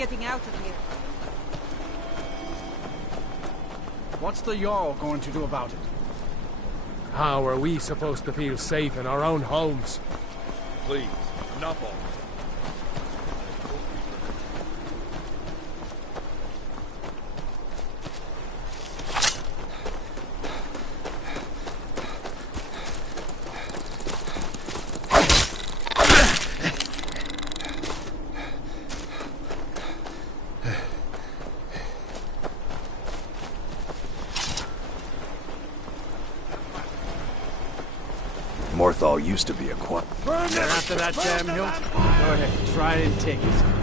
getting out of here. What's the Jarl going to do about it? How are we supposed to feel safe in our own homes? Please, enough of Morthal used to be a quiet. They're after that damn hilt. Go ahead, try and take it.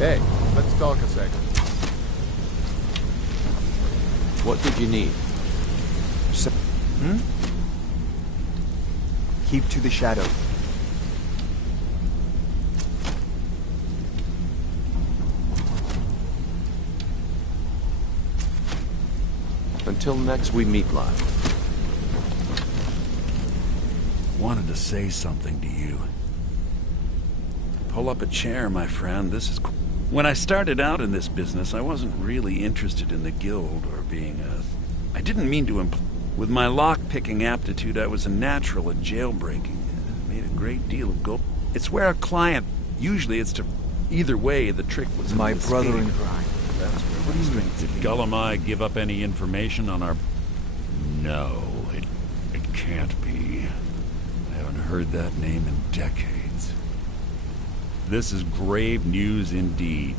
Hey, let's talk a second. What did you need? Keep to the shadow. Until next we meet live. Wanted to say something to you. Pull up a chair, my friend. This is... When I started out in this business, I wasn't really interested in the guild or being a... I didn't mean to With my lock-picking aptitude, I was a natural at jailbreaking. Made a great deal of gold. It's where a client... Usually it's to... Either way, the trick was... My brother in crime. That's where my strength... Did Gullumai give up any information on our... No, it can't be. I haven't heard that name in decades. This is grave news indeed.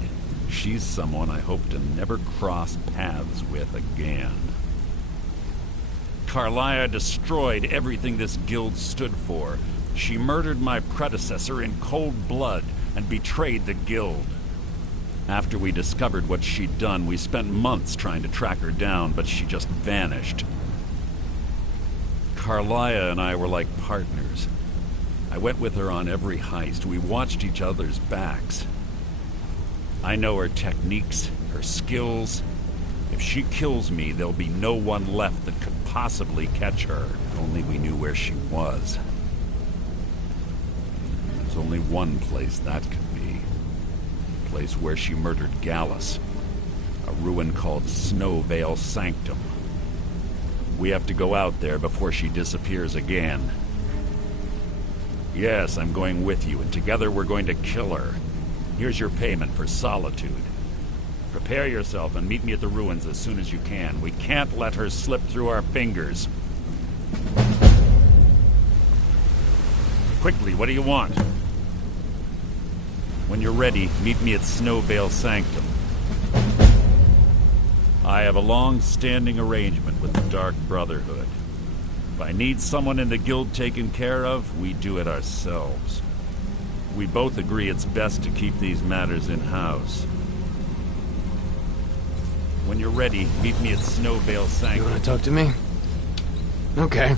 She's someone I hope to never cross paths with again. Carlia destroyed everything this guild stood for. She murdered my predecessor in cold blood and betrayed the guild. After we discovered what she'd done, we spent months trying to track her down, but she just vanished. Carlia and I were like partners. I went with her on every heist. We watched each other's backs. I know her techniques, her skills. If she kills me, there'll be no one left that could possibly catch her. If only we knew where she was. There's only one place that could be. The place where she murdered Gallus. A ruin called Snowvale Sanctum. We have to go out there before she disappears again. Yes, I'm going with you, and together we're going to kill her. Here's your payment for solitude. Prepare yourself and meet me at the ruins as soon as you can. We can't let her slip through our fingers. Quickly, what do you want? When you're ready, meet me at Snowvale Sanctum. I have a long-standing arrangement with the Dark Brotherhood. If I need someone in the guild taken care of, we do it ourselves. We both agree it's best to keep these matters in-house. When you're ready, meet me at Snowvale Sanctum. You want to talk to me? Okay.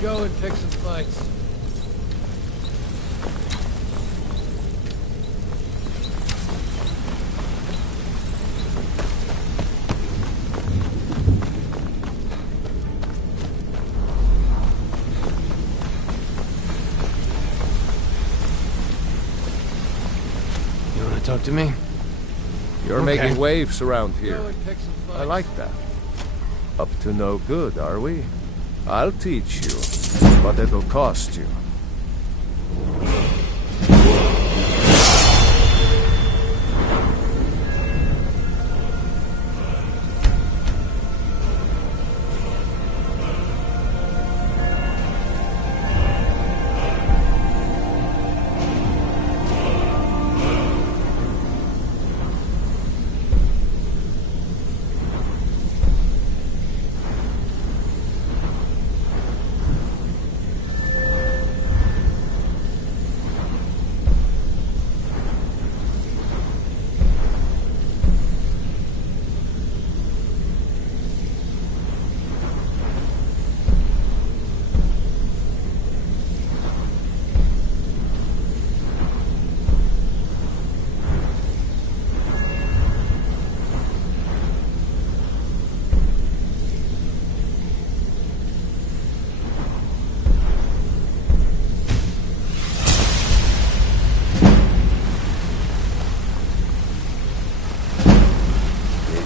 Go and pick some fights. You want to talk to me? You're making waves around here. Go and pick some fights. I like that. Up to no good, are we? I'll teach you, but it'll cost you.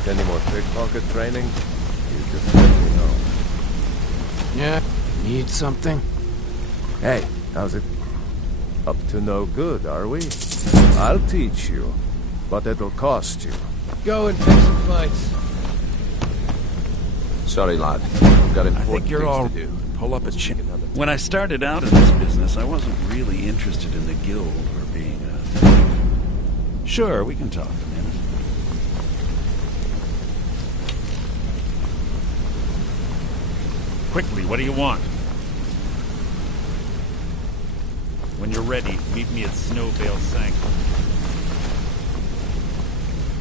Any more pickpocket training? You just let me know. Yeah, need something? Hey, how's it? Up to no good, are we? I'll teach you, but it'll cost you. Go and pick some fights. Sorry, lad. I've got I important think you're things all... to do. Pull up a chair. When I started out in this business, I wasn't really interested in the guild or being a... Sure, we can talk a minute. Quickly, what do you want? When you're ready, meet me at Snowbale Sanctum.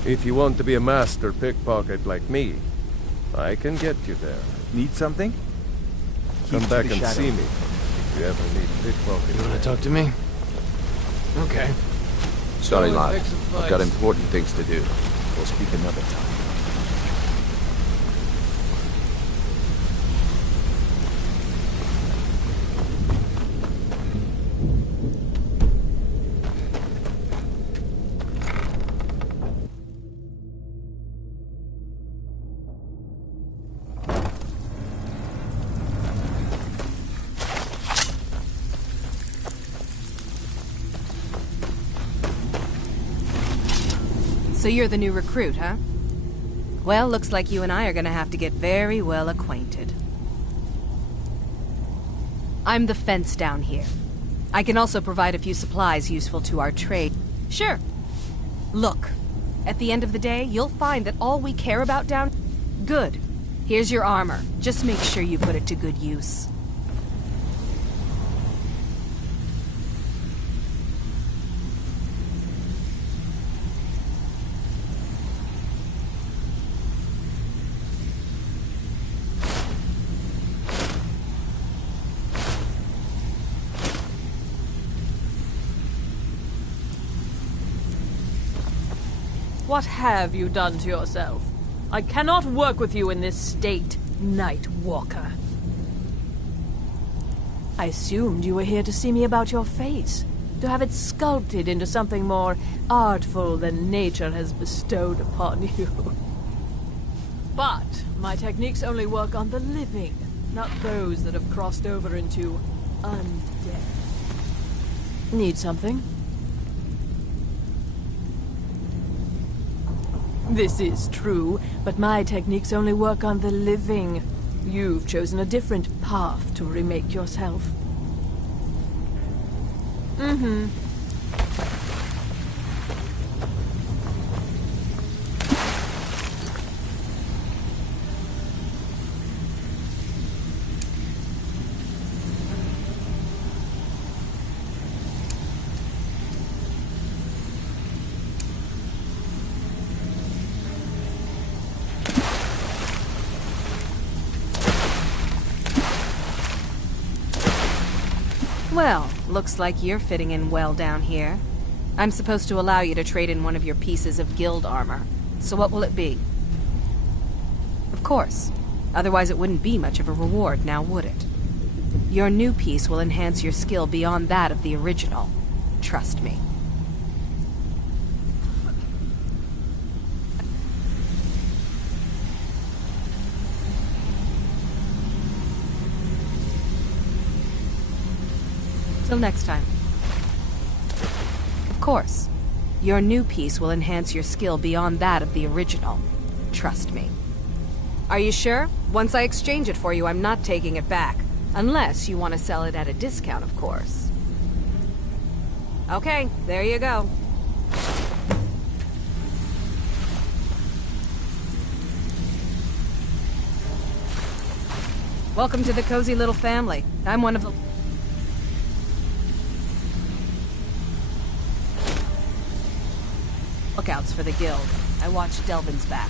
If you want to be a master pickpocket like me, I can get you there. Need something? Come Keep to back the and shadow. see me if you ever need pickpocketing. You want to talk to me? Okay. Sorry, Go and lad. pick some I've got fights. important things to do. We'll speak another time. So you're the new recruit, huh? Well, looks like you and I are gonna have to get very well acquainted. I'm the fence down here. I can also provide a few supplies useful to our trade. Sure. Look, at the end of the day, you'll find that all we care about down... Good. Here's your armor. Just make sure you put it to good use. What have you done to yourself? I cannot work with you in this state, Night Walker. I assumed you were here to see me about your face, to have it sculpted into something more artful than nature has bestowed upon you. But my techniques only work on the living, not those that have crossed over into undead. Need something? This is true, but my techniques only work on the living. You've chosen a different path to remake yourself. Mm-hmm. Well, looks like you're fitting in well down here. I'm supposed to allow you to trade in one of your pieces of guild armor. So what will it be? Of course. Otherwise it wouldn't be much of a reward, now would it? Your new piece will enhance your skill beyond that of the original. Trust me. Till next time. Of course. Your new piece will enhance your skill beyond that of the original. Trust me. Are you sure? Once I exchange it for you, I'm not taking it back. Unless you want to sell it at a discount, of course. Okay, there you go. Welcome to the cozy little family. I'm one of the... lookouts for the guild. I watched Delvin's back.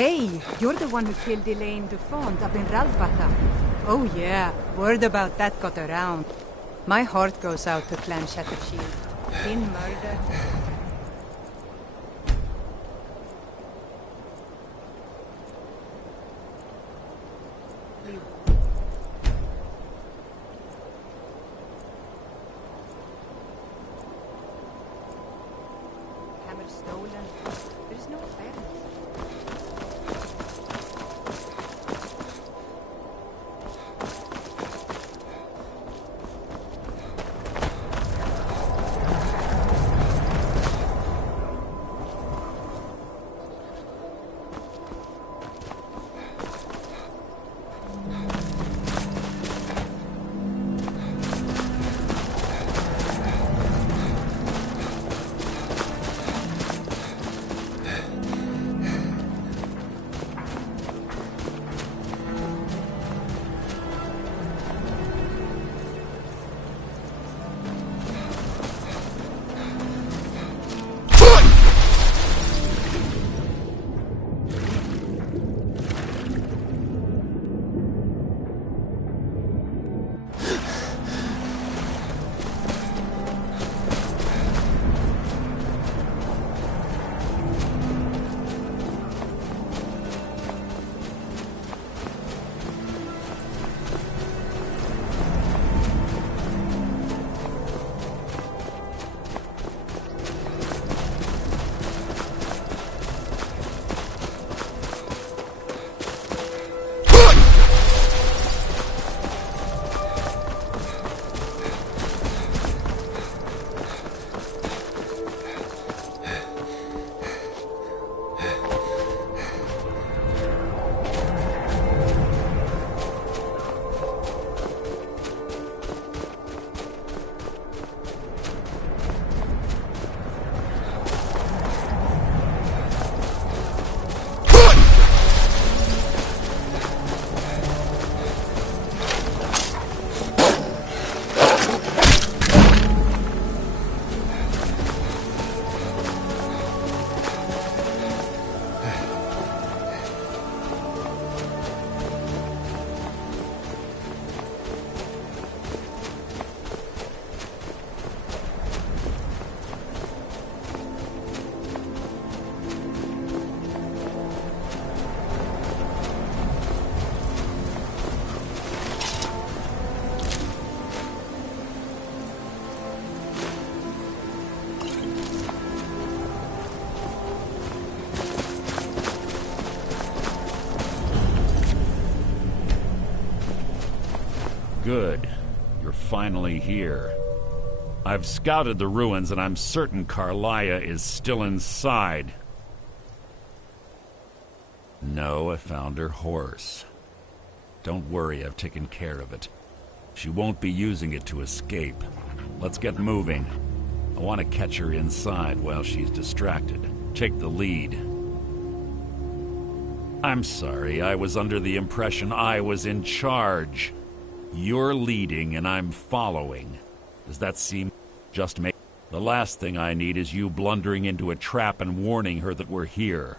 Hey, you're the one who killed Elaine Dufont up in Ralbata. Oh yeah, word about that got around. My heart goes out to Clan Shattershield. Been murdered. Hammer stolen. There's no fairness. Good. You're finally here. I've scouted the ruins and I'm certain Carlia is still inside. No, I found her horse. Don't worry, I've taken care of it. She won't be using it to escape. Let's get moving. I want to catch her inside while she's distracted. Take the lead. I'm sorry, I was under the impression I was in charge. You're leading and I'm following. Does that seem just me? The last thing I need is you blundering into a trap and warning her that we're here.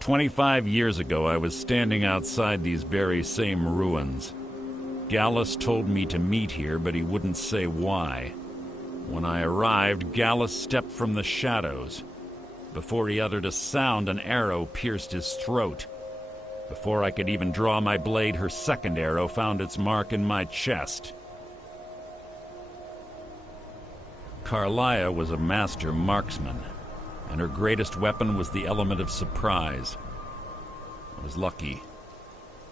25 years ago, I was standing outside these very same ruins. Gallus told me to meet here, but he wouldn't say why. When I arrived, Gallus stepped from the shadows. Before he uttered a sound, an arrow pierced his throat. Before I could even draw my blade, her second arrow found its mark in my chest. Carlia was a master marksman, and her greatest weapon was the element of surprise. I was lucky.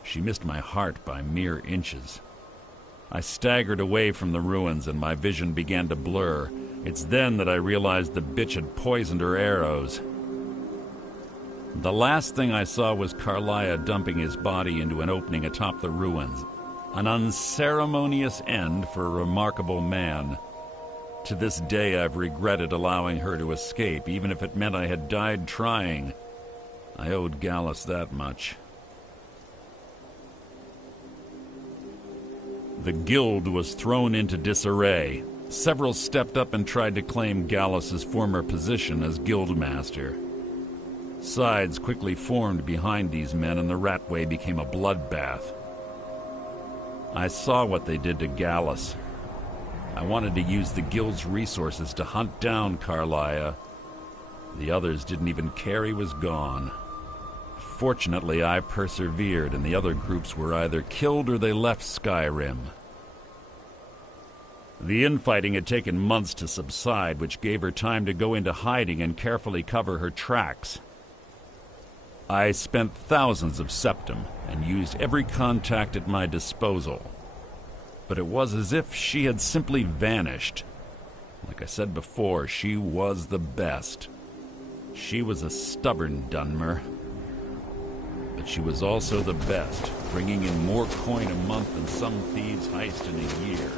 She missed my heart by mere inches. I staggered away from the ruins and my vision began to blur. It's then that I realized the bitch had poisoned her arrows. The last thing I saw was Carlia dumping his body into an opening atop the ruins. An unceremonious end for a remarkable man. To this day, I've regretted allowing her to escape, even if it meant I had died trying. I owed Gallus that much. The guild was thrown into disarray. Several stepped up and tried to claim Gallus's former position as guildmaster. Sides quickly formed behind these men, and the Ratway became a bloodbath. I saw what they did to Gallus. I wanted to use the guild's resources to hunt down Carlia. The others didn't even care he was gone. Fortunately, I persevered, and the other groups were either killed or they left Skyrim. The infighting had taken months to subside, which gave her time to go into hiding and carefully cover her tracks. I spent thousands of septum and used every contact at my disposal. But it was as if she had simply vanished. Like I said before, she was the best. She was a stubborn Dunmer. But she was also the best, bringing in more coin a month than some thieves heist in a year.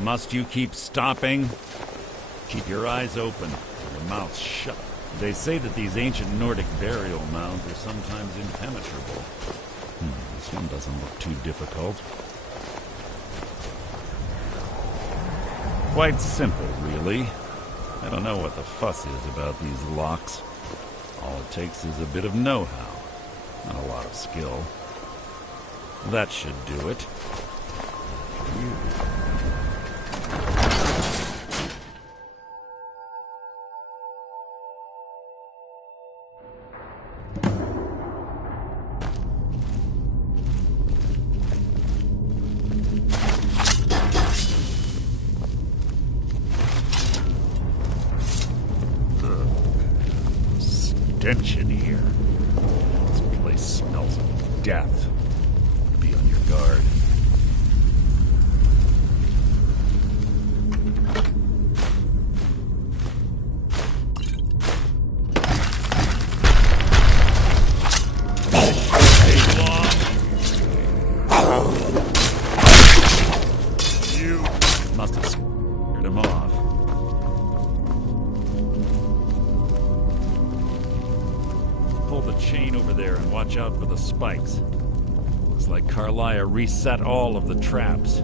Must you keep stopping? Keep your eyes open, your mouth shut. They say that these ancient Nordic burial mounds are sometimes impenetrable. This one doesn't look too difficult. Quite simple, really. I don't know what the fuss is about these locks. All it takes is a bit of know-how, not a lot of skill. That should do it. Stench in here. This place smells of death. Be on your guard. You must have scared him off. Pull the chain over there and watch out for the spikes. Looks like Carlia reset all of the traps.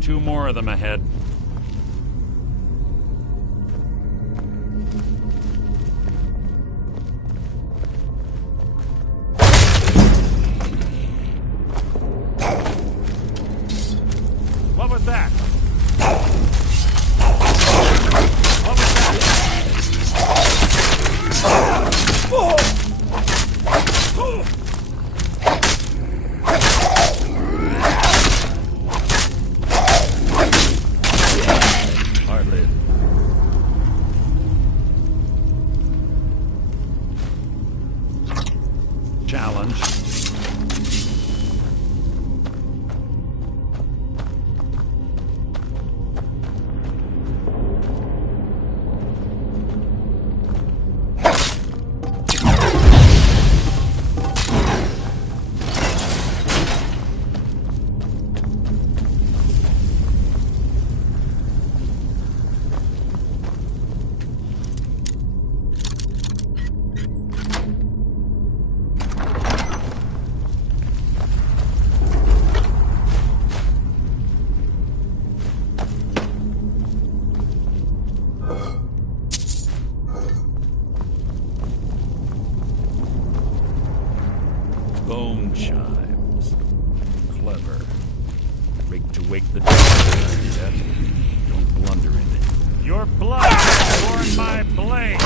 Two more of them ahead. What was that? What was Hardly. Challenge. bone chimes. Clever. Rigged to wake the dead. Don't blunder in it. Your blood has worn my blade!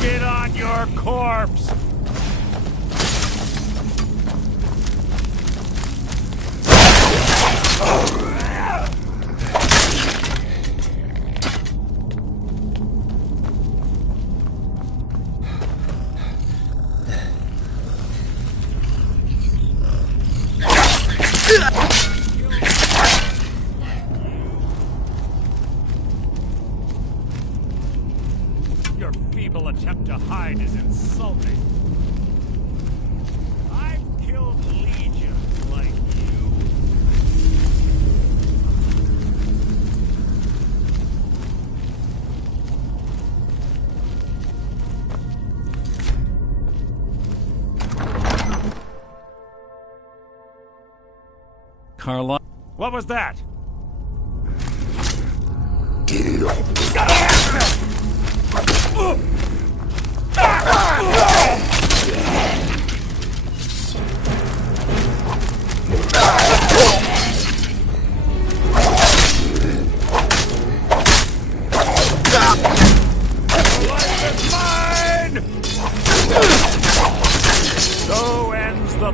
Get on your corpse! Your feeble attempt to hide is insulting. I've killed legions like you. Carla? What was that? Life is mine! So ends the...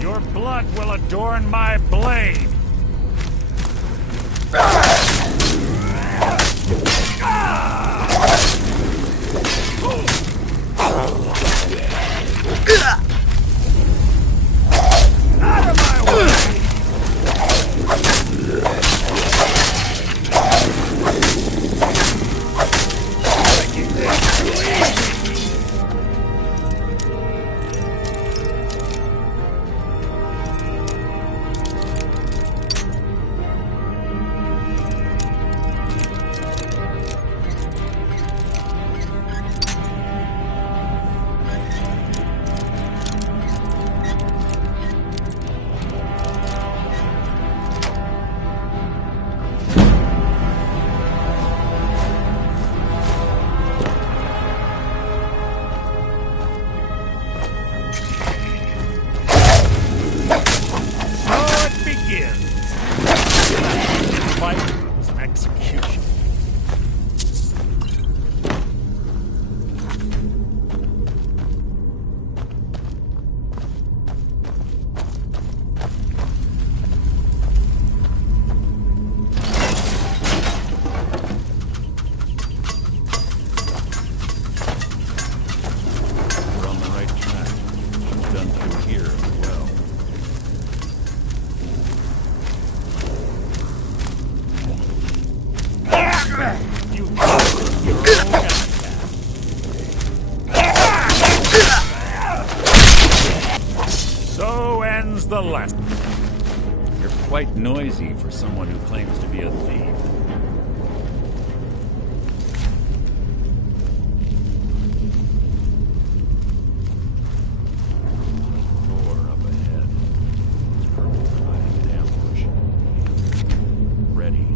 Your blood will adorn my blade! Out of my way! Making this too easy! the lesson. You're quite noisy for someone who claims to be a thief. Door up ahead. It's perfect for hiding an ambush. Ready.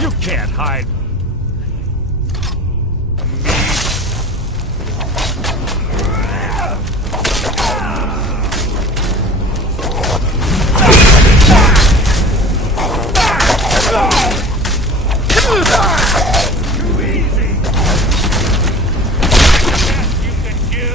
You can't hide. Too easy. Best you can do.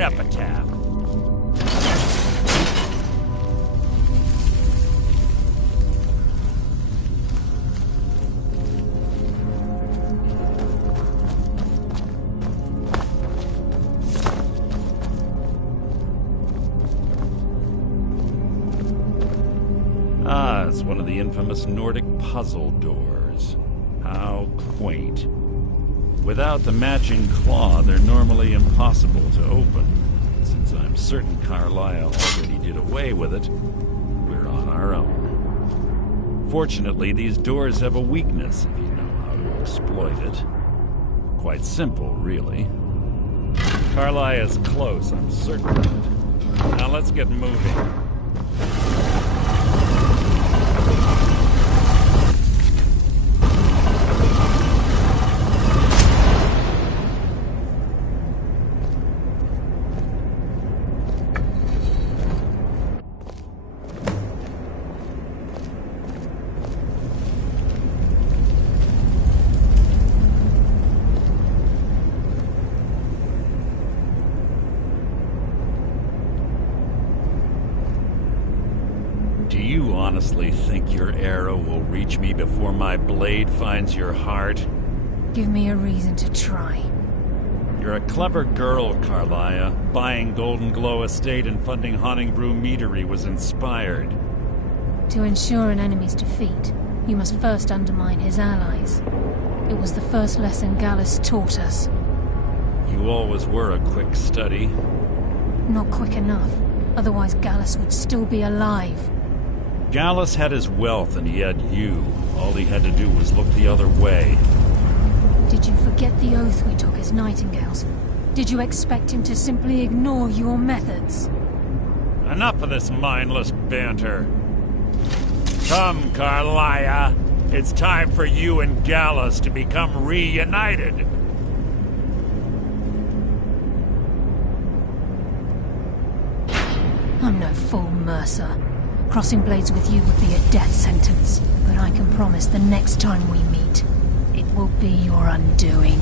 Epitaph. Ah, it's one of the infamous Nordic puzzle doors. How quaint. Without the matching claw, they're normally impossible to open. Since I'm certain Carlisle already did away with it, we're on our own. Fortunately, these doors have a weakness if you know how to exploit it. Quite simple, really. Carlisle is close, I'm certain of it. Now let's get moving. Do you honestly think your arrow will reach me before my blade finds your heart? Give me a reason to try. You're a clever girl, Carlisle. Buying Golden Glow Estate and funding Honningbrew Meadery was inspired. To ensure an enemy's defeat, you must first undermine his allies. It was the first lesson Gallus taught us. You always were a quick study. Not quick enough. Otherwise Gallus would still be alive. Gallus had his wealth and he had you. All he had to do was look the other way. Did you forget the oath we took as Nightingales? Did you expect him to simply ignore your methods? Enough of this mindless banter. Come, Carlisle. It's time for you and Gallus to become reunited. I'm no fool, Mercer. Crossing blades with you would be a death sentence, but I can promise the next time we meet, it will be your undoing.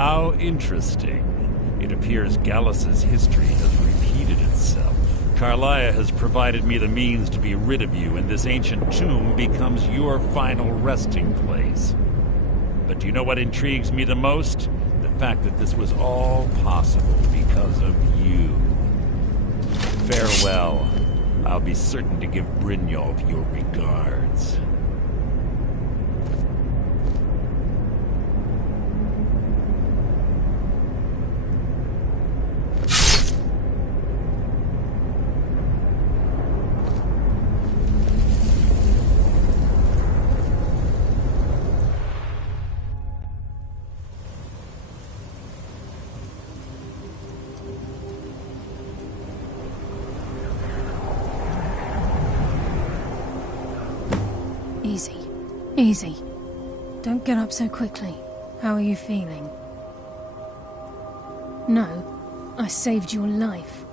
How interesting. It appears Gallus's history has repeated itself. Carlia has provided me the means to be rid of you, and this ancient tomb becomes your final resting place. But do you know what intrigues me the most? The fact that this was all possible because of you. Farewell. I'll be certain to give Brynjolf your regards. Easy. Easy. Don't get up so quickly. How are you feeling? No, I saved your life.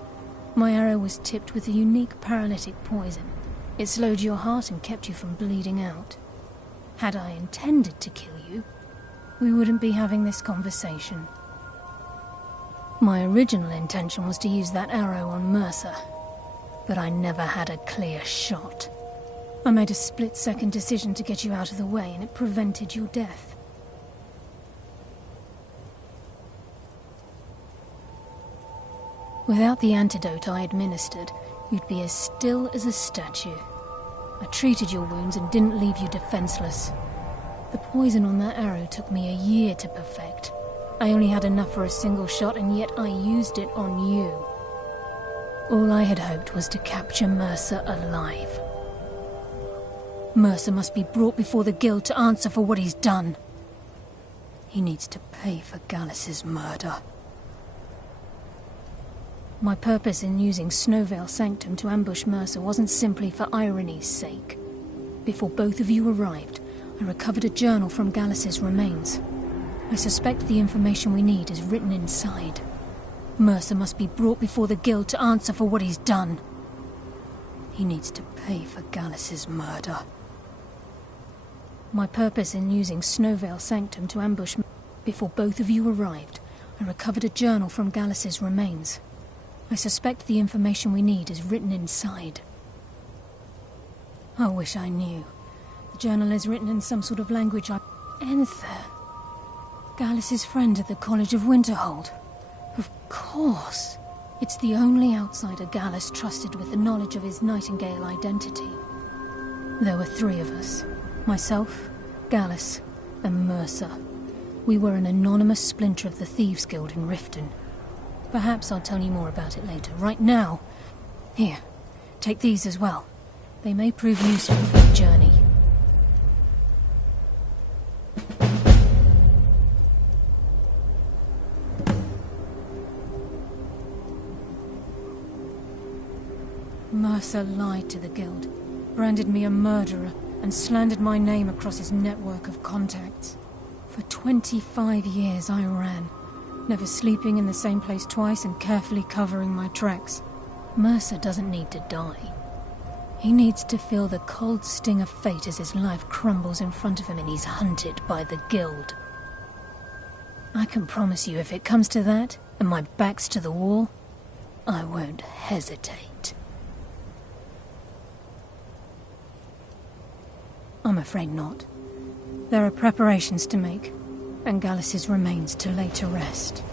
My arrow was tipped with a unique paralytic poison. It slowed your heart and kept you from bleeding out. Had I intended to kill you, we wouldn't be having this conversation. My original intention was to use that arrow on Mercer, but I never had a clear shot. I made a split-second decision to get you out of the way, and it prevented your death. Without the antidote I administered, you'd be as still as a statue. I treated your wounds and didn't leave you defenseless. The poison on that arrow took me a year to perfect. I only had enough for a single shot, and yet I used it on you. All I had hoped was to capture Mercer alive. Mercer must be brought before the Guild to answer for what he's done. He needs to pay for Gallus's murder. My purpose in using Snowvale Sanctum to ambush Mercer wasn't simply for irony's sake. Before both of you arrived, I recovered a journal from Gallus's remains. I suspect the information we need is written inside. Mercer must be brought before the Guild to answer for what he's done. He needs to pay for Gallus's murder. My purpose in using Snowvale Sanctum to ambush before both of you arrived, I recovered a journal from Gallus's remains. I suspect the information we need is written inside. I wish I knew. The journal is written in some sort of language I... Enther. Gallus's friend at the College of Winterhold. Of course. It's the only outsider Gallus trusted with the knowledge of his Nightingale identity. There were 3 of us. Myself, Gallus, and Mercer. We were an anonymous splinter of the Thieves' Guild in Riften. Perhaps I'll tell you more about it later. Right now... Here, take these as well. They may prove useful for the journey. Mercer lied to the Guild, branded me a murderer, and slandered my name across his network of contacts. For 25 years I ran, never sleeping in the same place twice and carefully covering my tracks. Mercer doesn't need to die. He needs to feel the cold sting of fate as his life crumbles in front of him and he's hunted by the Guild. I can promise you, if it comes to that, and my back's to the wall, I won't hesitate. I'm afraid not. There are preparations to make, and Gallus's remains to lay to rest.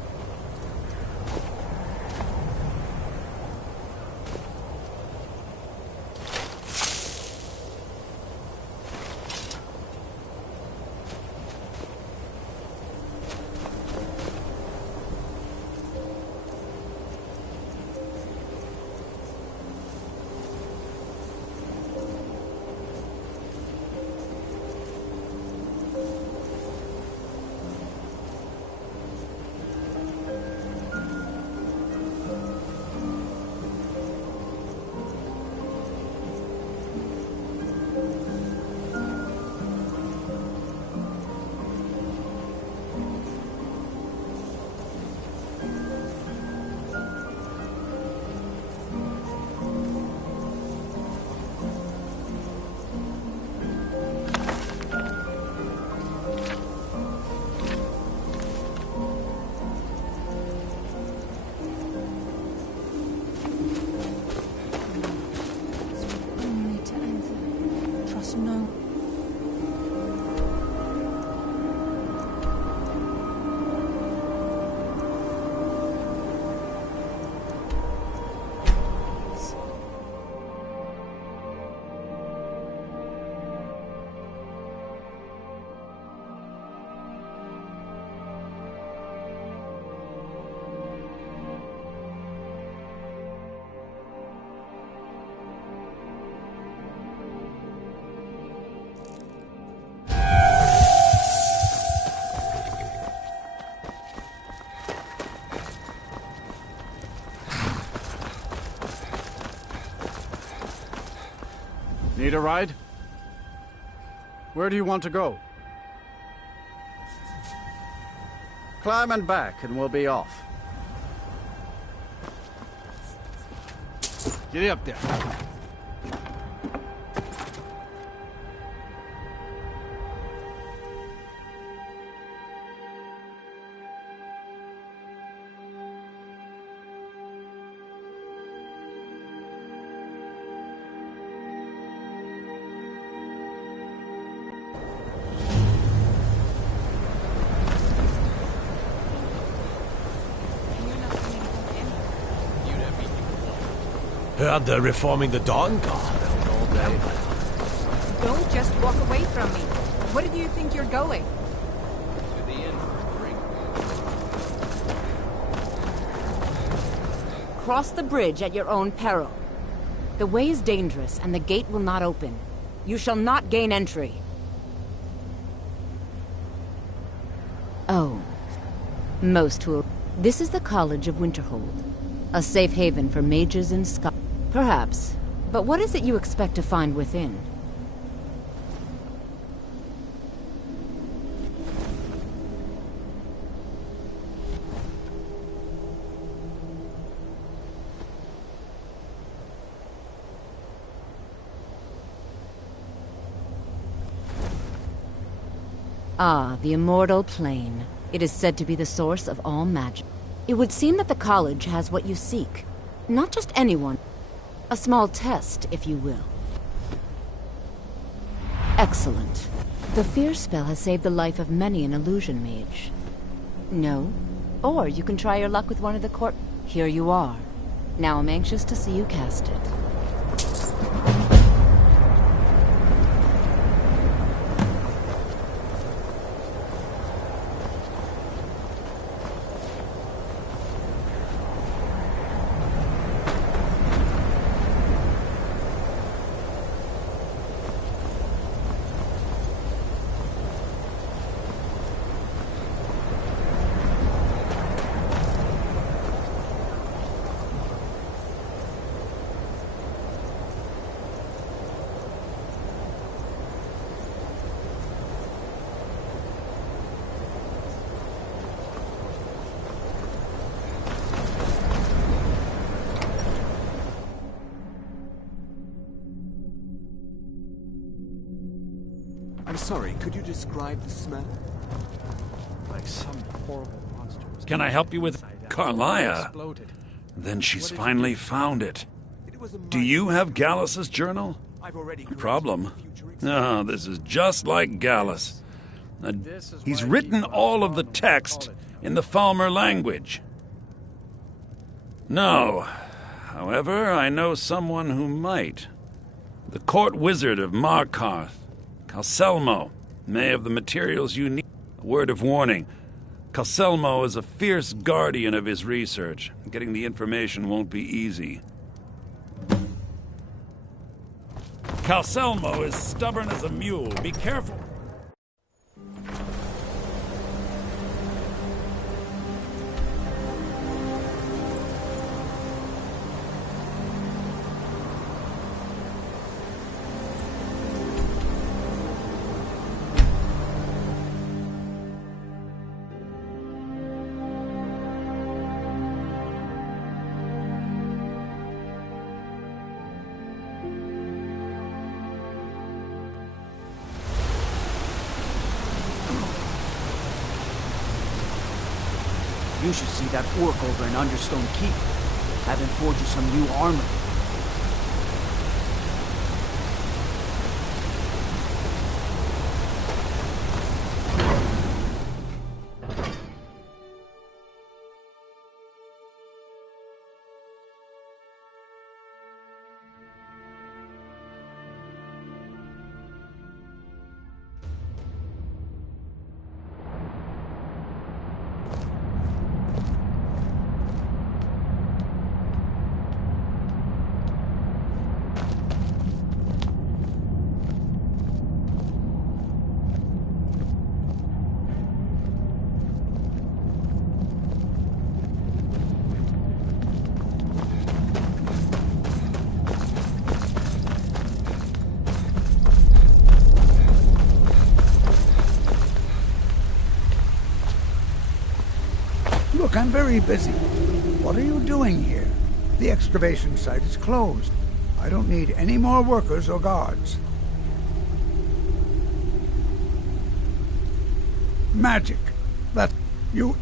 Need a ride? Where do you want to go? Climb and back, and we'll be off. Get up there. Heard they're reforming the Dawn Guard. All day. Don't just walk away from me. Where do you think you're going? To the inn for a drink. Cross the bridge at your own peril. The way is dangerous, and the gate will not open. You shall not gain entry. Oh. Most will. This is the College of Winterhold. A safe haven for mages in Skyrim. Perhaps. But what is it you expect to find within? Ah, the Immortal Plane. It is said to be the source of all magic. It would seem that the college has what you seek. Not just anyone. A small test, if you will. Excellent. The fear spell has saved the life of many an illusion mage. No? Or you can try your luck with one of the court... Here you are. Now I'm anxious to see you cast it. I'm sorry, could you describe the smell? Like some horrible monster. Can I help you with Carlia? Then she's finally found it. Do you have Gallus's journal? A problem? No, this is just like Gallus. He's written all of the text in the Falmer language. No. However, I know someone who might. The court wizard of Markarth, Calselmo, may have the materials you need. A word of warning. Calselmo is a fierce guardian of his research. Getting the information won't be easy. Calselmo is stubborn as a mule. Be careful. You should see that orc over in Understone Keep. Have him forge you some new armor. Look, I'm very busy. What are you doing here? The excavation site is closed. I don't need any more workers or guards. Magic. That... you...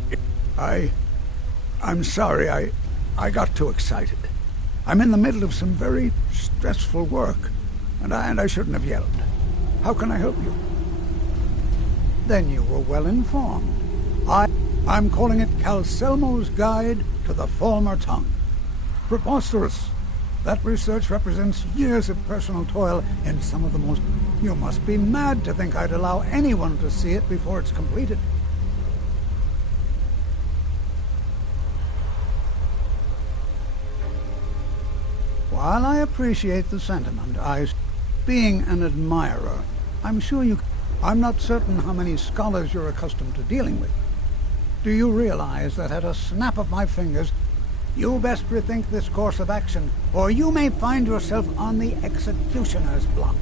I'm sorry, I got too excited. I'm in the middle of some very stressful work, and I shouldn't have yelled. How can I help you? Then you were well informed. I'm calling it Calcelmo's Guide to the Falmer Tongue. Preposterous. That research represents years of personal toil in some of the most... You must be mad to think I'd allow anyone to see it before it's completed. While I appreciate the sentiment, being an admirer, I'm sure you... I'm not certain how many scholars you're accustomed to dealing with. Do you realize that at a snap of my fingers, you best rethink this course of action, or you may find yourself on the executioner's block.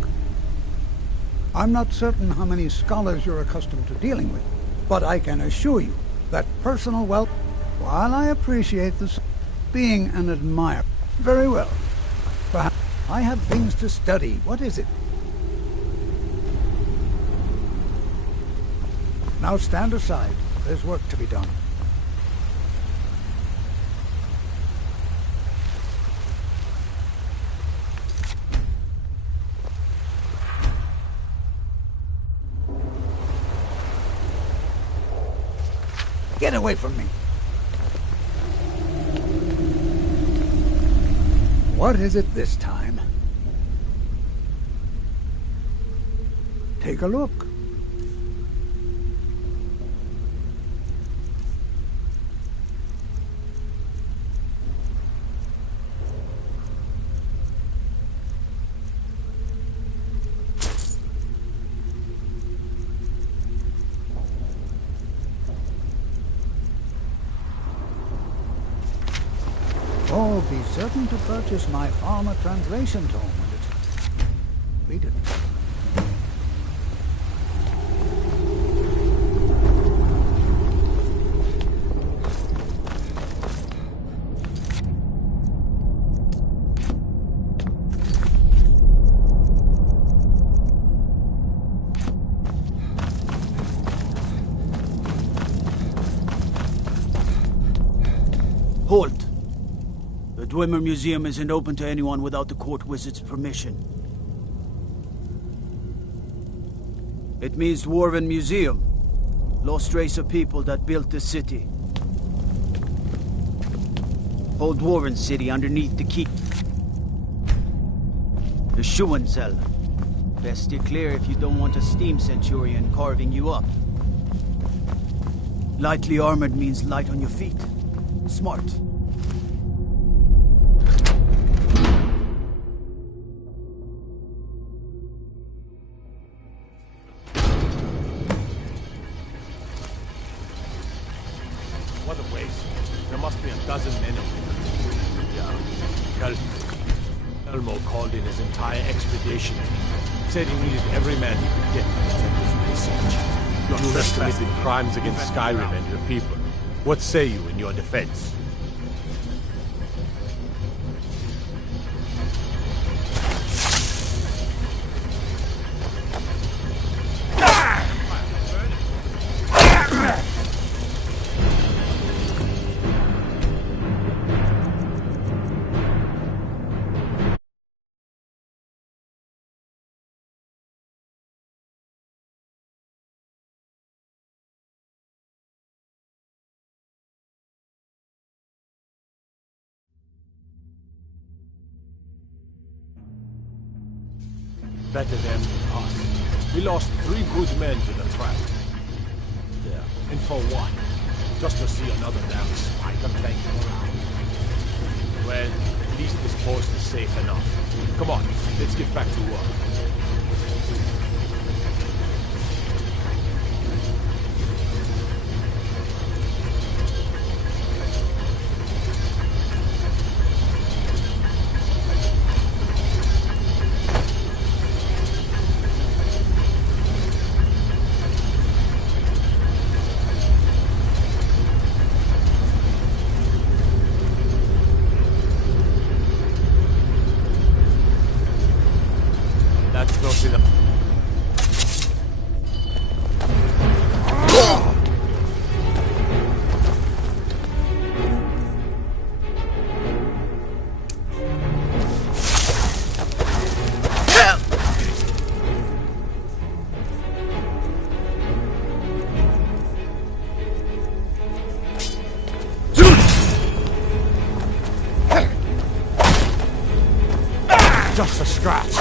I'm not certain how many scholars you're accustomed to dealing with, but I can assure you that personal wealth... While I appreciate this, being an admirer... Very well. Perhaps I have things to study. What is it? Now stand aside. There's work to be done. Get away from me! What is it this time? Take a look. Oh, be certain to purchase my Farmer translation tome when it's... Read it. Halt! The Dwemer Museum isn't open to anyone without the court wizard's permission. It means Dwarven Museum. Lost race of people that built the city. Whole Dwarven city underneath the keep. The Schuenzell. Best steer clear if you don't want a steam centurion carving you up. Lightly armored means light on your feet. Smart. What a waste. There must be a dozen men of them. Yeah. Elmo called in his entire expedition team. Said he needed every man he could get to attend his research. You have committed crimes against Skyrim and your people. What say you in your defense? Better them than us. We lost 3 good men to the trap. There. And for what? Just to see another damn spider tank around. Well, at least this post is safe enough. Come on, let's get back to work. scratch.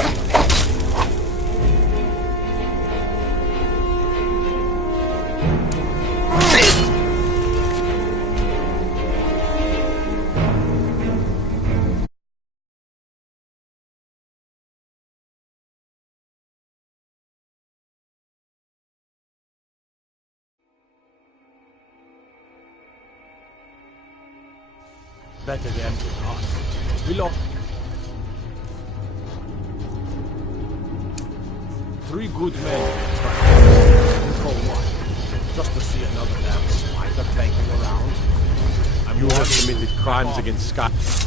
Better them than us. We lost 3 good men. For what? Just to see another damn spider clanking around. You have committed crimes against Skyrim.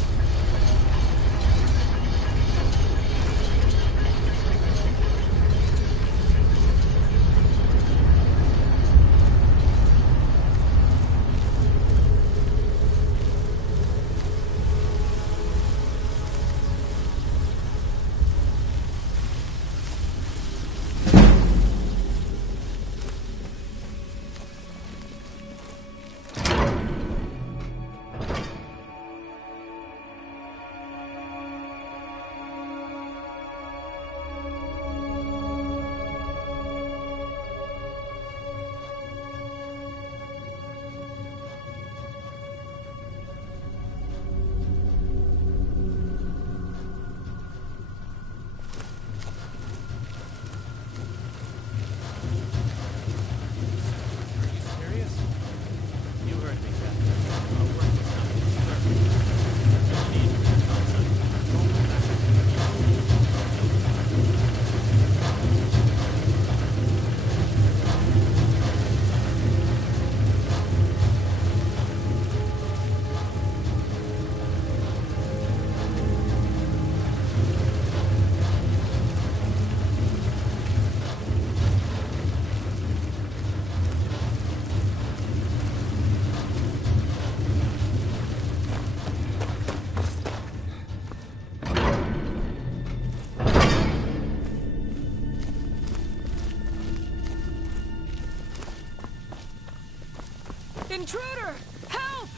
Intruder! Help!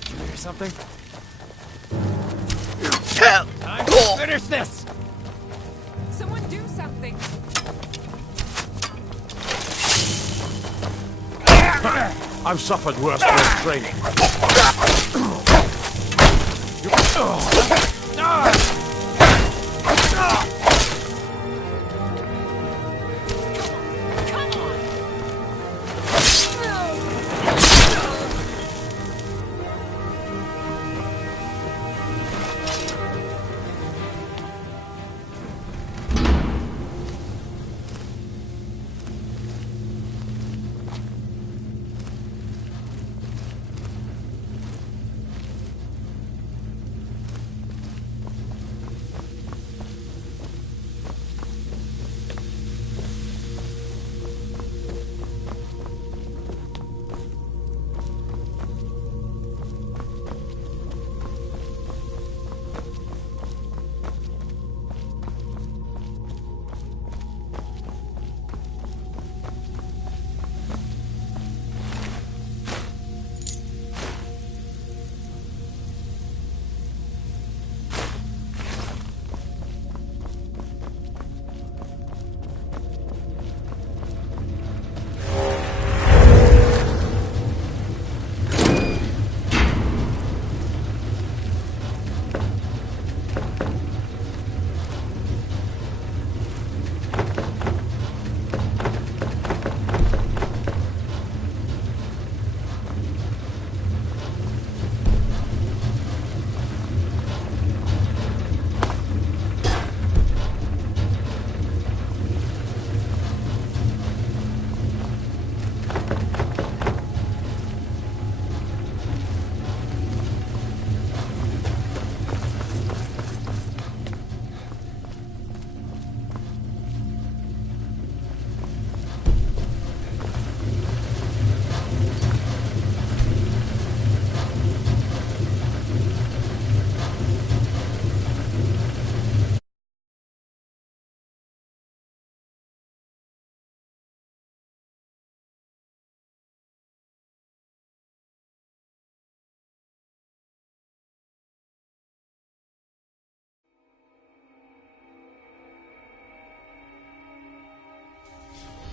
Did you hear something? Time to finish this! Someone do something! I've suffered worse for this training.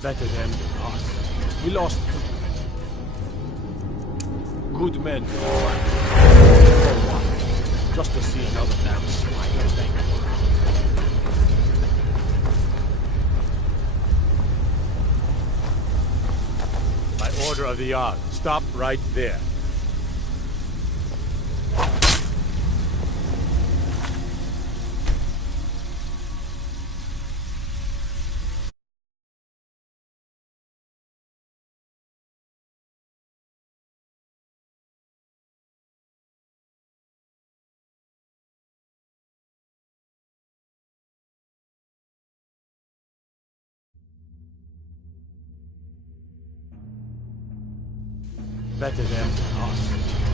Better them than us. We lost good men. For what? Just to see another damn swine thing. By order of the Jarl, stop right there. Better them than us.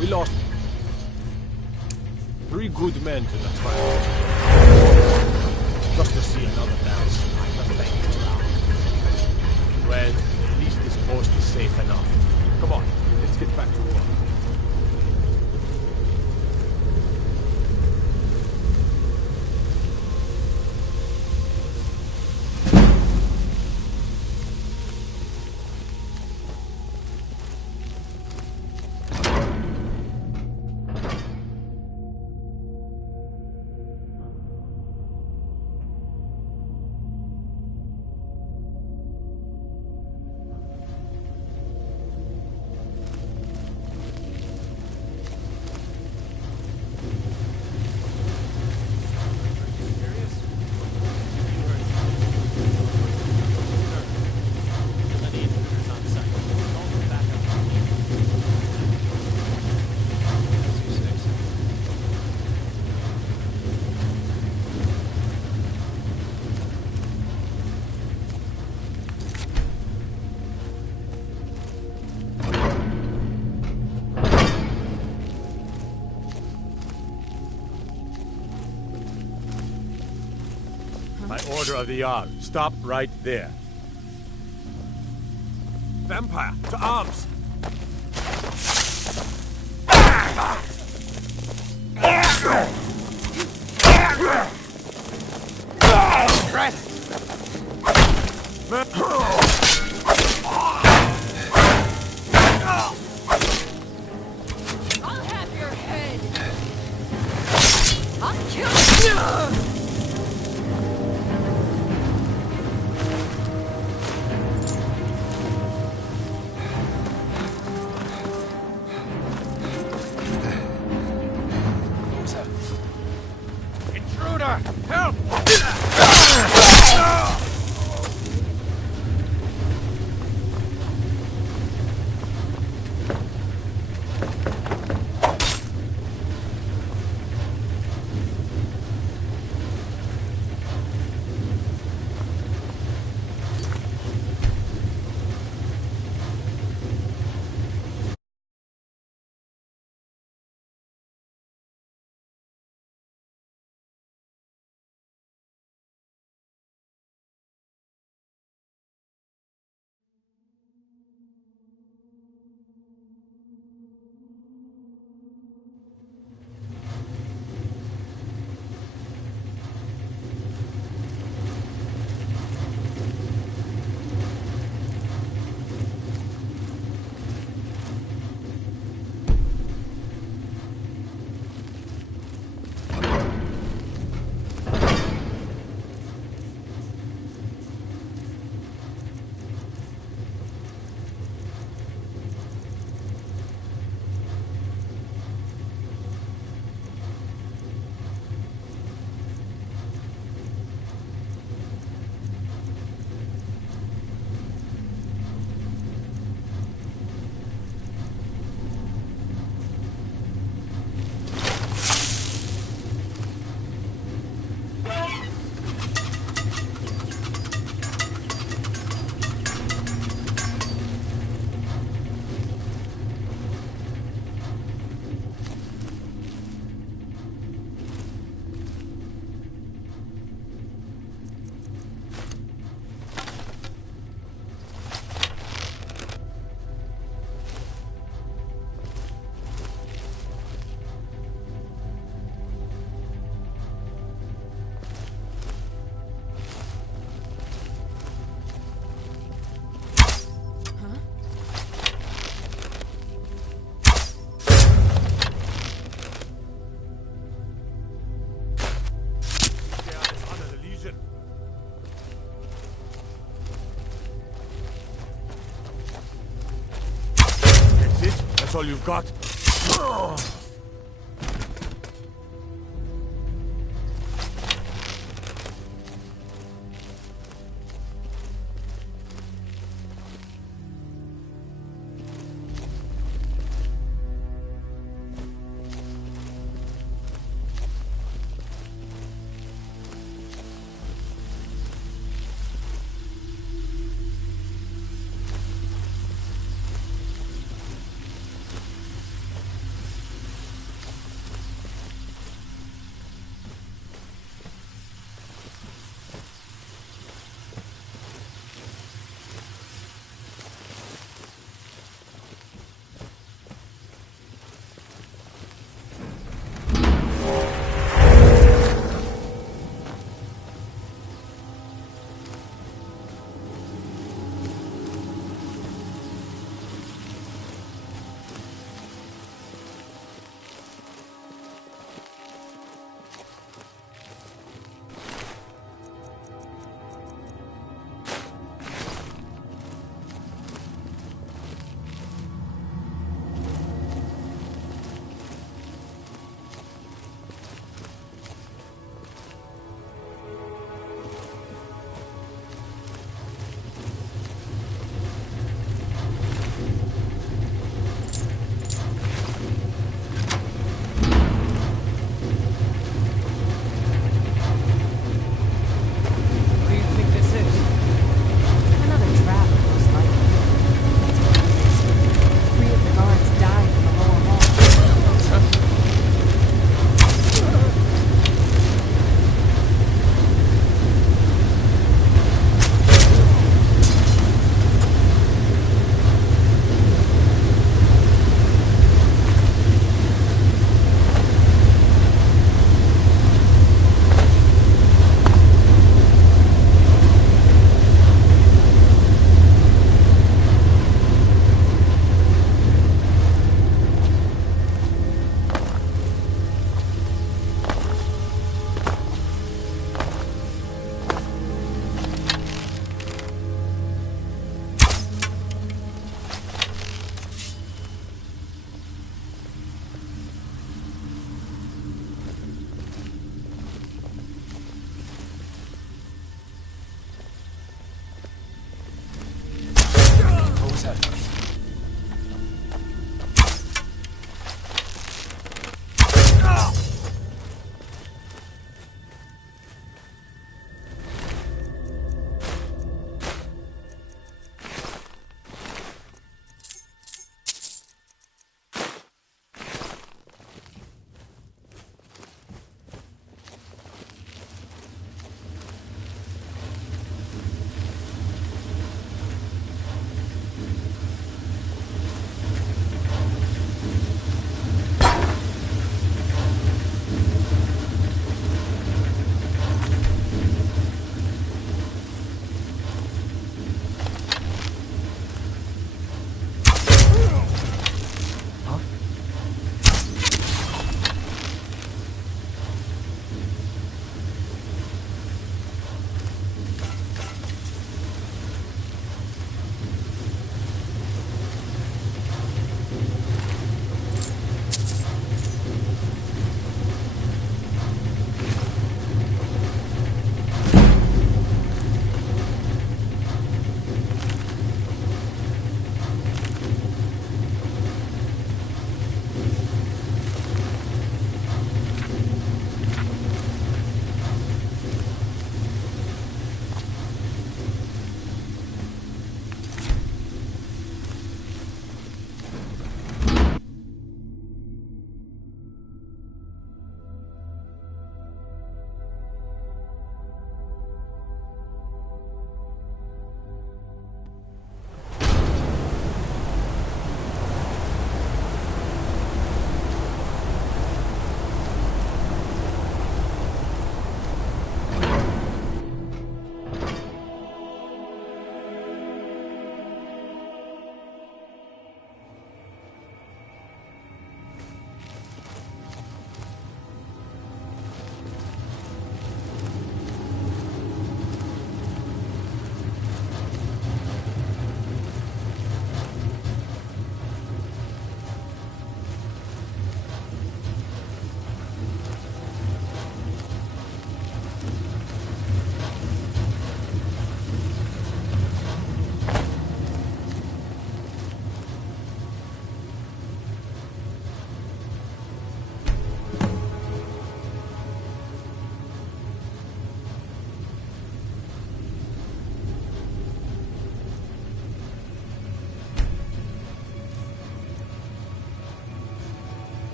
We lost 3 good men to the trial. Just to see another damn sniper thing around. Well, at least this post is safe enough. Come on, let's get back to work. By order of the Jarl, stop right there. Vampire, to arms! I'll have your head. I'll kill you. Intruder! Help! That's all you've got?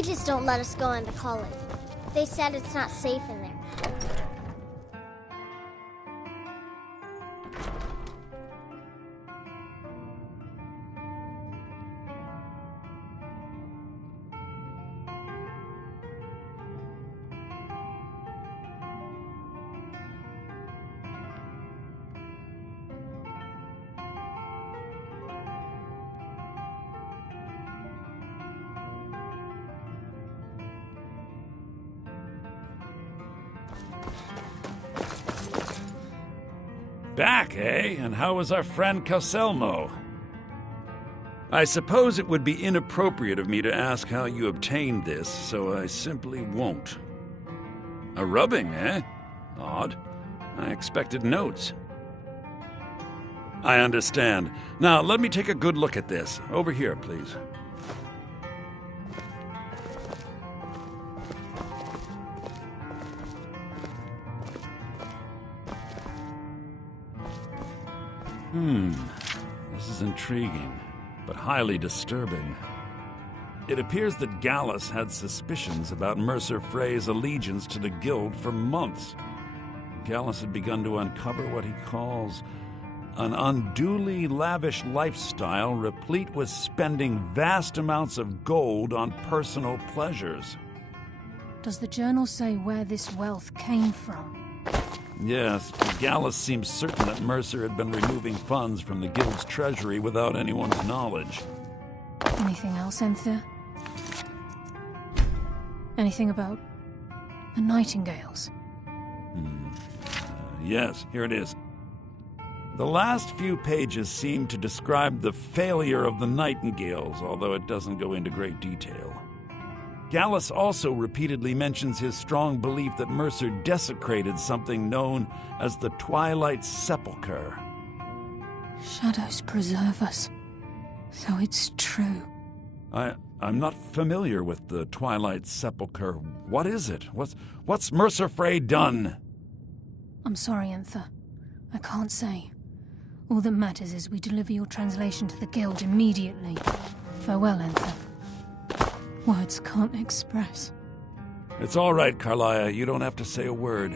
mages don't let us go into college. They said it's not safe in there. Back, eh? And how was our friend Calselmo? I suppose it would be inappropriate of me to ask how you obtained this, so I simply won't. A rubbing, eh? Odd. I expected notes. I understand. Now, let me take a good look at this. Over here, please. This is intriguing, but highly disturbing. It appears that Gallus had suspicions about Mercer Frey's allegiance to the Guild for months. Gallus had begun to uncover what he calls an unduly lavish lifestyle replete with spending vast amounts of gold on personal pleasures. Does the journal say where this wealth came from? Yes, Gallus seems certain that Mercer had been removing funds from the Guild's treasury without anyone's knowledge. Anything else, Enthir? Anything about the Nightingales? Yes, here it is. The last few pages seem to describe the failure of the Nightingales, although it doesn't go into great detail. Gallus also repeatedly mentions his strong belief that Mercer desecrated something known as the Twilight Sepulchre. Shadows preserve us. So it's true. I'm not familiar with the Twilight Sepulchre. What is it? What's Mercer Frey done? I'm sorry, Enthir. I can't say. All that matters is we deliver your translation to the Guild immediately. Farewell, Enthir. Words can't express. It's all right, Carlia. You don't have to say a word.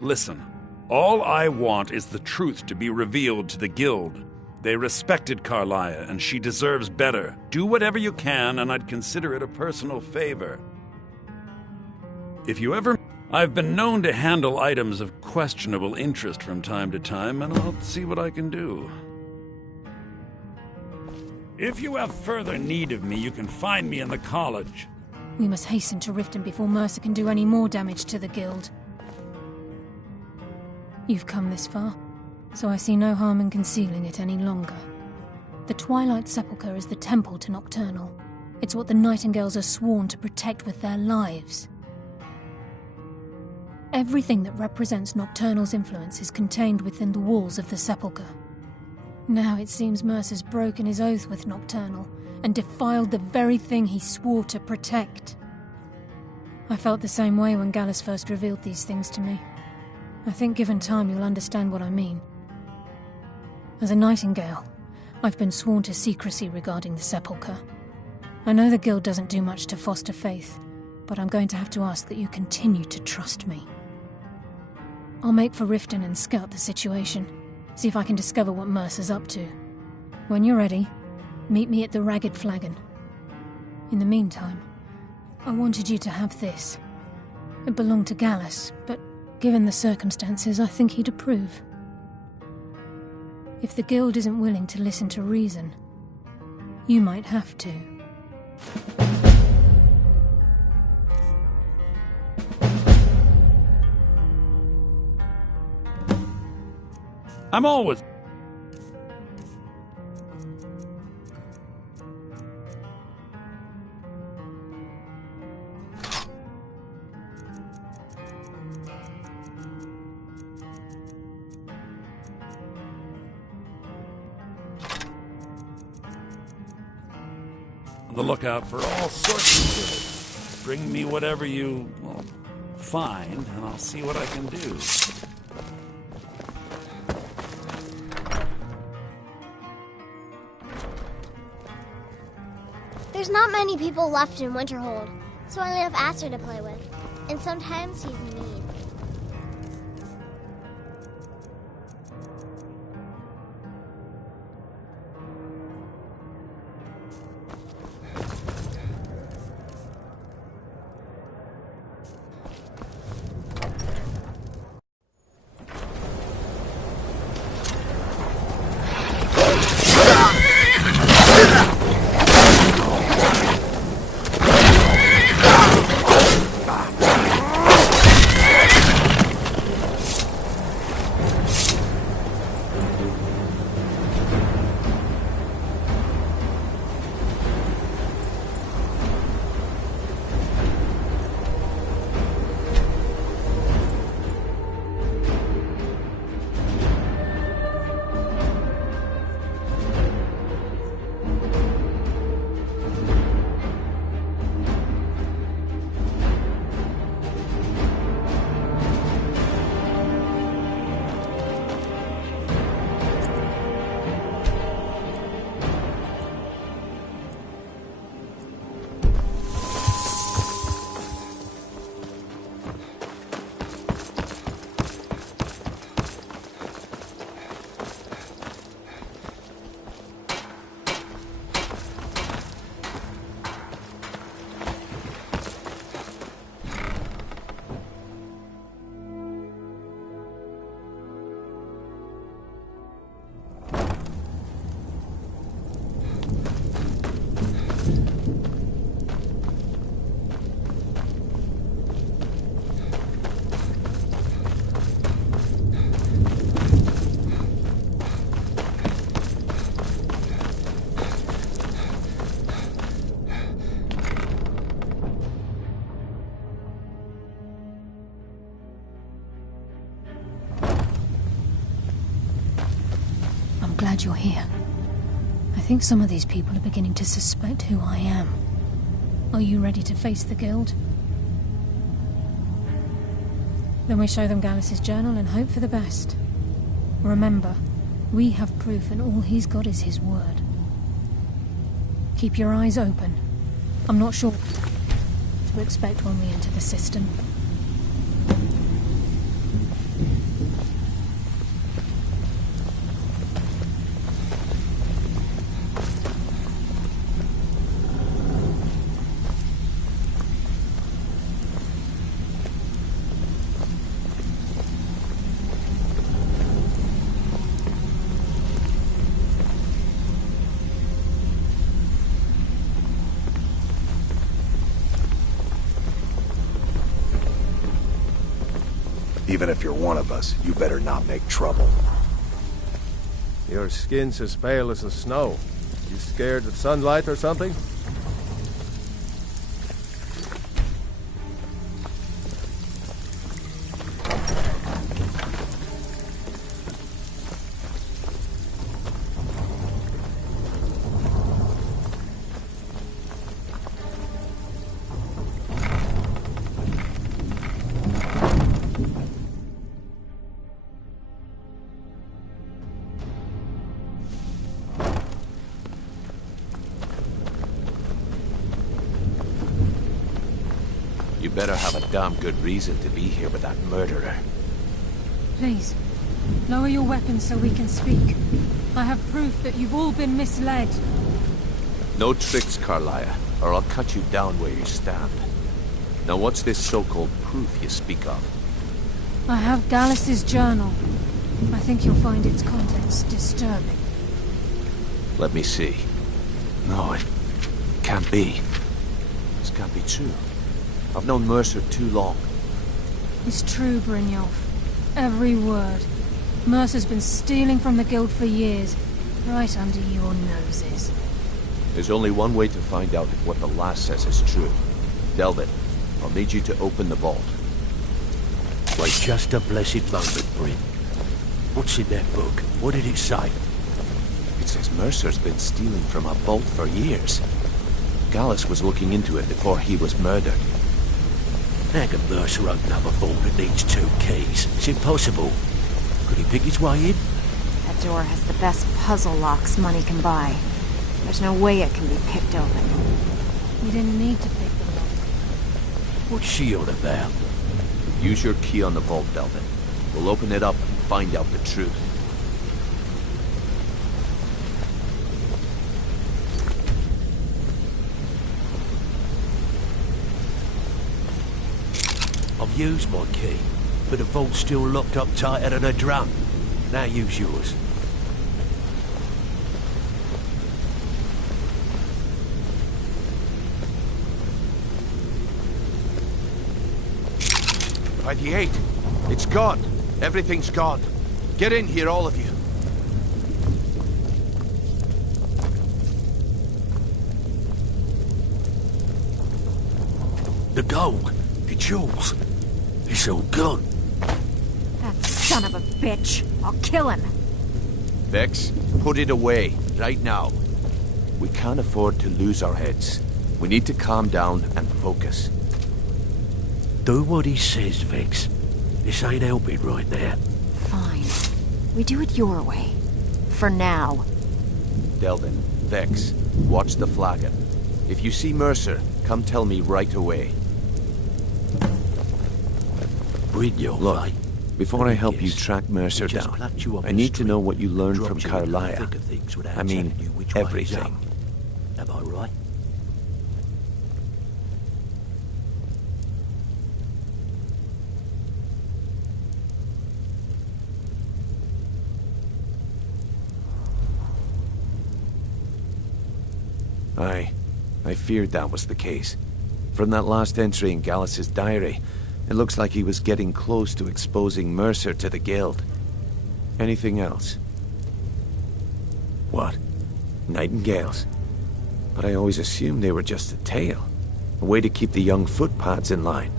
Listen, all I want is the truth to be revealed to the Guild. They respected Carlia, and she deserves better. Do whatever you can, and I'd consider it a personal favor. If you ever... I've been known to handle items of questionable interest from time to time, and I'll see what I can do. If you have further need of me, you can find me in the college. We must hasten to Riften before Mercer can do any more damage to the Guild. You've come this far, so I see no harm in concealing it any longer. The Twilight Sepulchre is the temple to Nocturnal. It's what the Nightingales are sworn to protect with their lives. Everything that represents Nocturnal's influence is contained within the walls of the Sepulchre. Now it seems Mercer's broken his oath with Nocturnal and defiled the very thing he swore to protect. I felt the same way when Gallus first revealed these things to me. I think given time you'll understand what I mean. As a Nightingale, I've been sworn to secrecy regarding the Sepulchre. I know the Guild doesn't do much to foster faith, but I'm going to have to ask that you continue to trust me. I'll make for Riften and scout the situation. See if I can discover what Mercer's up to. When you're ready, meet me at the Ragged Flagon. In the meantime, I wanted you to have this. It belonged to Gallus, but given the circumstances, I think he'd approve. If the Guild isn't willing to listen to reason, you might have to. I'm always... on the lookout for all sorts of good. Bring me whatever you, find, and I'll see what I can do. There's not many people left in Winterhold, so I only have Aster to play with. And sometimes he's mean. Glad you're here. I think some of these people are beginning to suspect who I am. Are you ready to face the Guild? Then we show them Gallus's journal and hope for the best. Remember, we have proof and all he's got is his word. Keep your eyes open. I'm not sure what to expect when we enter the system. Even if you're one of us, you better not make trouble. Your skin's as pale as the snow. You scared of sunlight or something? You better have a damn good reason to be here with that murderer. Please, lower your weapons so we can speak. I have proof that you've all been misled. No tricks, Carlia, or I'll cut you down where you stand. Now what's this so-called proof you speak of? I have Gallus's journal. I think you'll find its contents disturbing. Let me see. No, it can't be. This can't be true. I've known Mercer too long. It's true, Brynjolf. Every word. Mercer's been stealing from the Guild for years, right under your noses. There's only one way to find out if what the lass says is true. Delvin, I'll need you to open the vault. Wait just a blessed moment, Bryn. What's in that book? What did it say? It says Mercer's been stealing from a vault for years. Gallus was looking into it before he was murdered. How can Mercer open up a vault that needs 2 keys? It's impossible. Could he pick his way in? That door has the best puzzle locks money can buy. There's no way it can be picked open. You didn't need to pick the lock. What's she on about? Use your key on the vault, Delvin. We'll open it up and find out the truth. I've used my key, but the vault's still locked up tighter than a drum. Now use yours. By the 8. It's gone. Everything's gone. Get in here, all of you. The gold, the jewels, it's all gone. That son of a bitch! I'll kill him! Vex, put it away, right now. We can't afford to lose our heads. We need to calm down and focus. Do what he says, Vex. This ain't helping right now. Fine. We do it your way. For now. Delvin, Vex, watch the flagon. If you see Mercer, come tell me right away. Look, before I help you track Mercer down, I need to know what you learned from Carlia. I mean, everything. Am I right? Aye, I feared that was the case. From that last entry in Gallus's diary, it looks like he was getting close to exposing Mercer to the Guild. Anything else? What? Nightingales? But I always assumed they were just a tale. A way to keep the young footpads in line.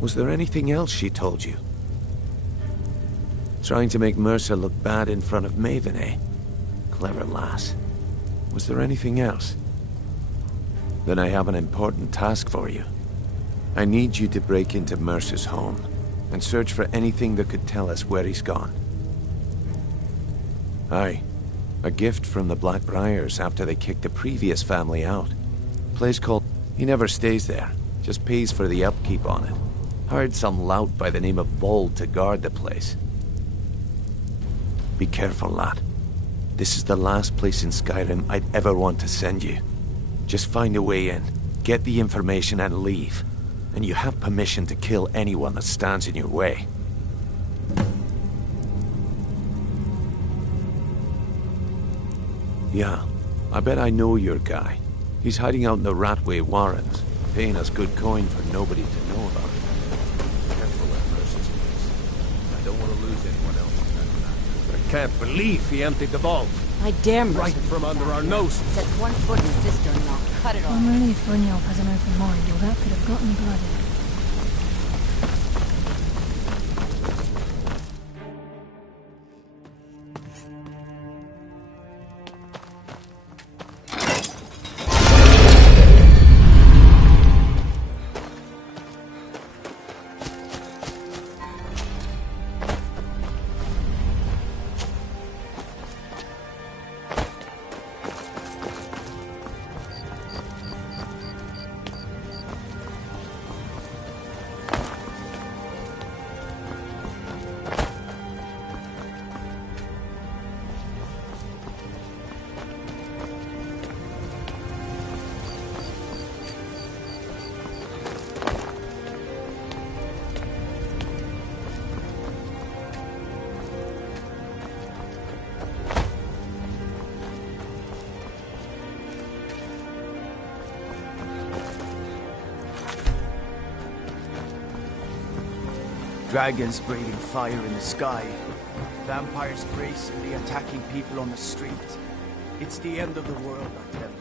Was there anything else she told you? Trying to make Mercer look bad in front of Maven, eh? Clever lass. Was there anything else? Then I have an important task for you. I need you to break into Mercer's home and search for anything that could tell us where he's gone. Aye, a gift from the Blackbriars after they kicked the previous family out. Place called... He never stays there, just pays for the upkeep on it. Hired some lout by the name of Bold to guard the place. Be careful, lad. This is the last place in Skyrim I'd ever want to send you. Just find a way in, get the information and leave. And you have permission to kill anyone that stands in your way. Yeah, I bet I know your guy. He's hiding out in the Ratway Warrens, paying us good coin for nobody to know about it. Careful at Mercer's place. I don't want to lose anyone else in that matter. I can't believe he emptied the vault. I dare Mercer. Right from under our noses. Set one foot in the cistern and I'll cut it off. I'm relieved Brynjolf has an open mind, or that could have gotten bloody. Dragons breathing fire in the sky. Vampires brazenly attacking people on the street. It's the end of the world, I tell you.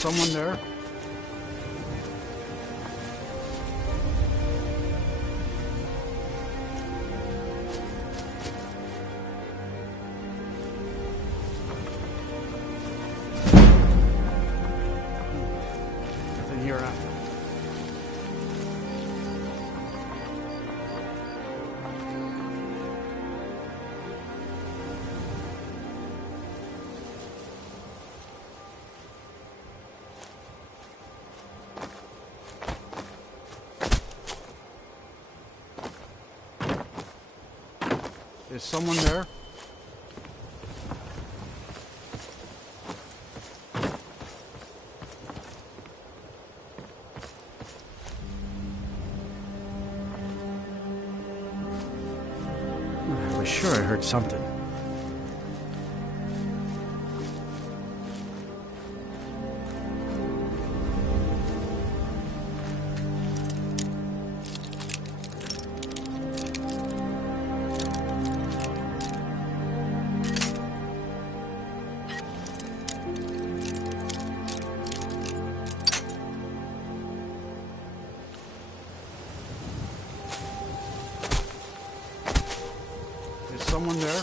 someone there? Nothing here after. Is someone there? I was sure I heard something. Is someone there?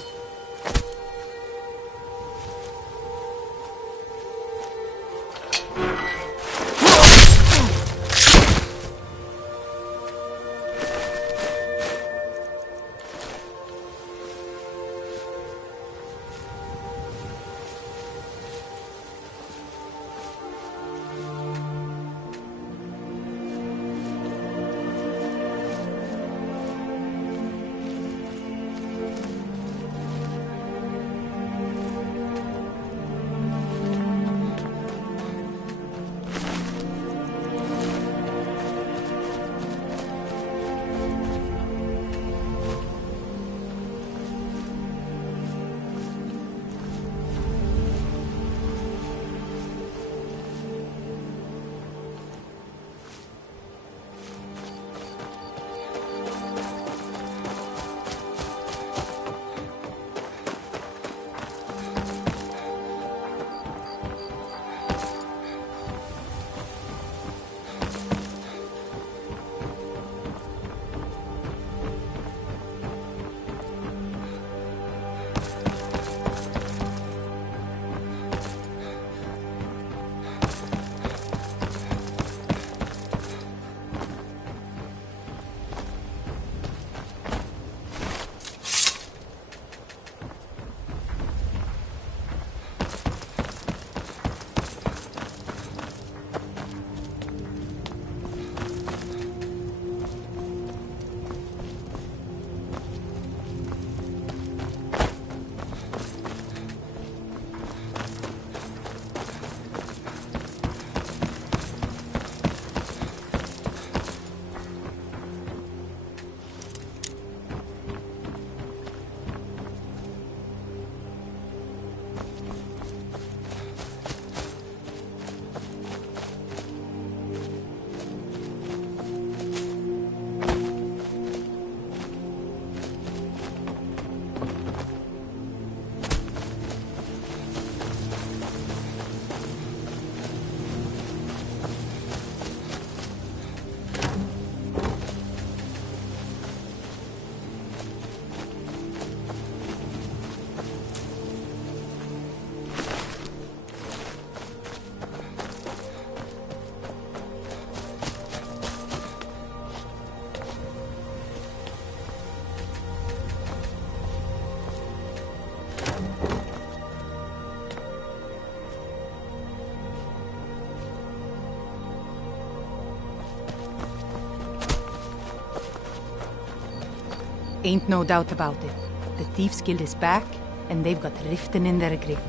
Ain't no doubt about it. The Thieves Guild is back, and they've got Riften in their grip.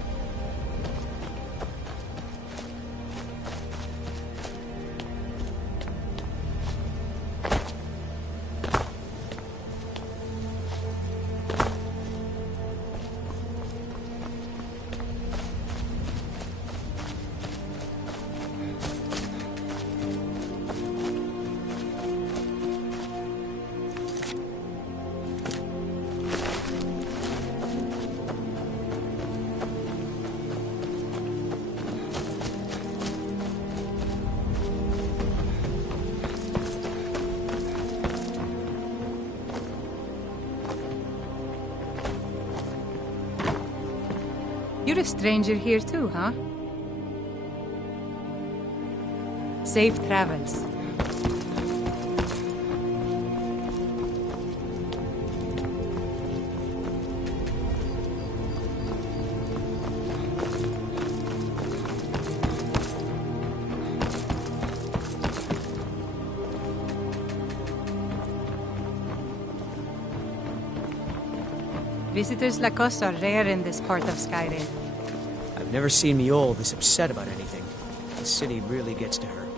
You're a stranger here too, huh? Safe travels. Visitors like us are rare in this part of Skyrim. I've never seen Mjol this upset about anything. The city really gets to her.